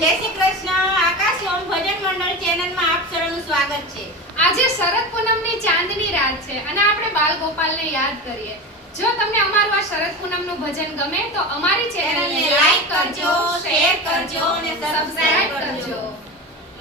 જય શ્રી કૃષ્ણ। આકાશ ઓમ ભજન મંડળ ચેનલમાં આપ સૌનું સ્વાગત છે। આજે શરદ પૂનમની ચાંદની રાત છે અને આપણે બાલ ગોપાલને યાદ કરીએ। જો તમને અમારું આ શરદ પૂનમનું ભજન ગમે તો અમારી ચેનલને લાઈક કરજો, શેર કરજો અને સબસ્ક્રાઇબ કરજો।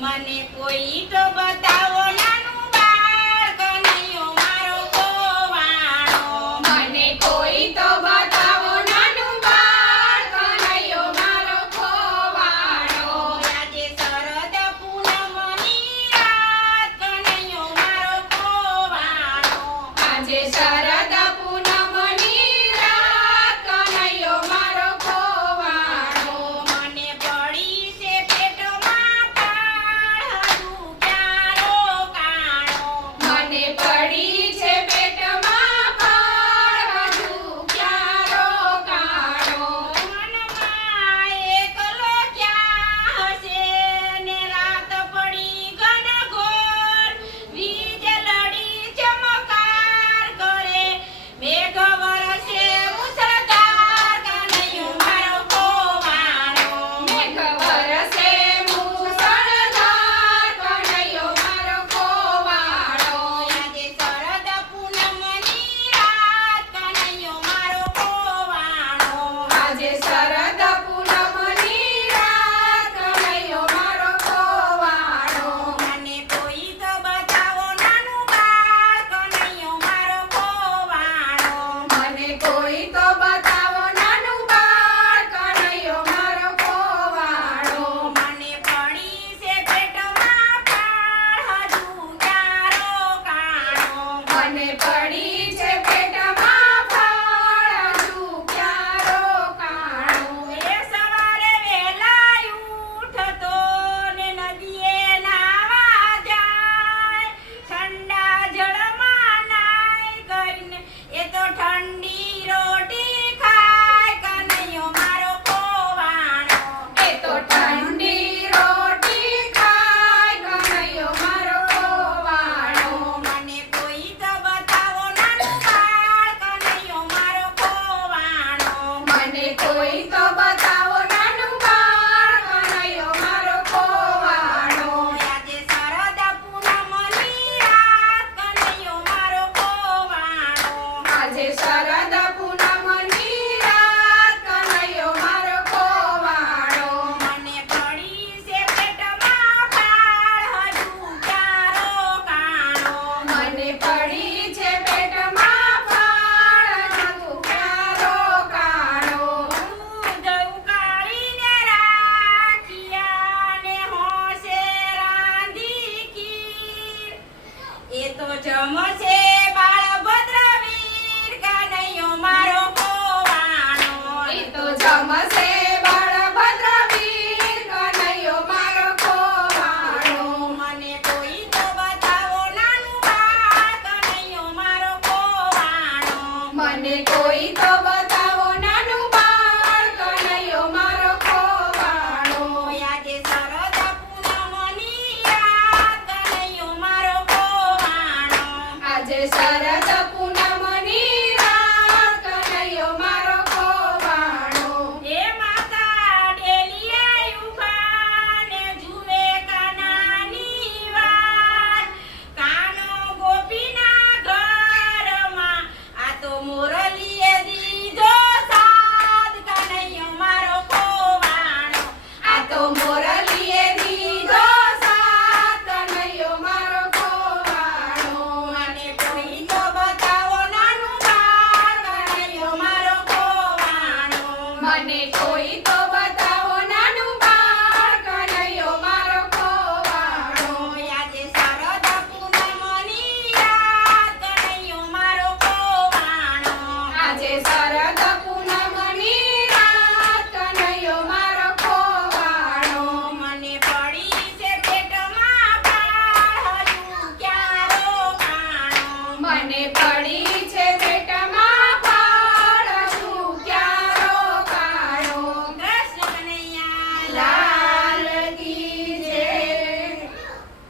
મને કોઈ તો બતાવો નાનું બાળ કનૈયો મારો ગોવાણો। મને કોઈ તો બતાવો નાનું બાળ કનૈયો મારો ગોવાણો। આજે શરદ પૂનમની રાત કનૈયો મારો ગોવાણો। આજે શરદ પૂનમની રાત કનૈયો મારો ગોવાણો। મને પડી છે પેટમાં પાળ હજુ ક્યાં રોકાણો। મને પડી છે પેટમાં પાળ હજુ ક્યાં રોકાણો। મનમાં એકલો ક્યાં હશે ને રાત પડી ઘનઘોર। વીજ લડી ચમકાર કરે મેઘ વરસે મુસળધાર કનૈયો મારો ગોવાણો। મેઘ વરસે મુસળધાર કનૈયો મારો ગોવાણો। આજે શરદ પૂનમની રાત કનૈયો મારો ગોવાણો। આજે શરદ પૂનમની રાત કનૈયો મારો ગોવાણો। મને કોઈ તો બતાવો નાનું બાળ કનૈયો મારો ગોવાણો। મને કોઈ તો બતાવો નાનું બાળ કનૈયો મારો ગોવાણો। મને પડી છે પેટમાં પાળ હજુ ક્યાં રોકાણો। મને પડી છે પેટમાં પાળ હજુ ક્યાં રોકાણો। એ સવારે વહેલા ઉઠતો ને નદીએ નાવા જાય। ઠંડા જળમાં નાઈ કરીને એ તો ઠંડી રોટી ખાય કનૈયો મારો ગોવાણો। એ તો ઠંડી રોટી ખાય કનૈયો મારો ગોવાણો। મને કોઈ તો બતાવો નાનું બાળ કનૈયો મારો ગોવાણો। મને કોઈ તો બતાવો નાનું બાળ કનૈયો મારો ગોવાણો। આજે શરદ પૂનમની રાત કનૈયો મારો ગોવાણો। આજે શરદ પૂનમની રાત કનૈયો મારો ગોવાણો। મને પડી છે પેટમાં પાળ હજુ ક્યાં રોકાણો। મને પડી છે પેટમાં પાળ હજુ ક્યાં રોકાણો। દૂધ ઉકાળીને રાખ્યા ને હોંશે રાંધી ખીર। એ તો જમશે બાળભદ્ર વીર કનૈયો મારો ગોવાણો। એ તો જમશે બાળભદ્ર વીર કનૈયો મારો ગોવાણો। મને કોઈ તો બતાવો નાનું બાળ કનૈયો મારો ગોવાણો। મને કોઈ તો બતાવો નાનું બાળ કનૈયો મારો ગોવાણો। આજે શરદ પૂનમની રાત કનૈયો મારો ગોવાણો। આજે શરદ પૂનમની રાત કનૈયો મારો ગોવાણો। એ માતા ડેલીએ ઊભા ને જુએ કાનાની વાત। કાનો ગોપીના ઘરમાં આ તો મોરલીએ દીધો સાદ કનૈયો મારો ગોવાણો। આ તો મોરલીએ દીધો સાથ કનૈયો મારો ગોવાણો। મને કોઈ તો બતાવો નાનું બાળ કનૈયો મારો ગોવાણો। મને કોઈ તો બતાવો નાનું બાળ કનૈયો મારો ગોવાણો। આજે શરદ પૂનમની રાત કનૈયો મારો ગોવાણો। આજે શરદ પૂનમની રાત કનૈયો મારો ગોવાણો। મને પડી છે પેટમાં પાળ હજુ ક્યાં રોકાણો। મને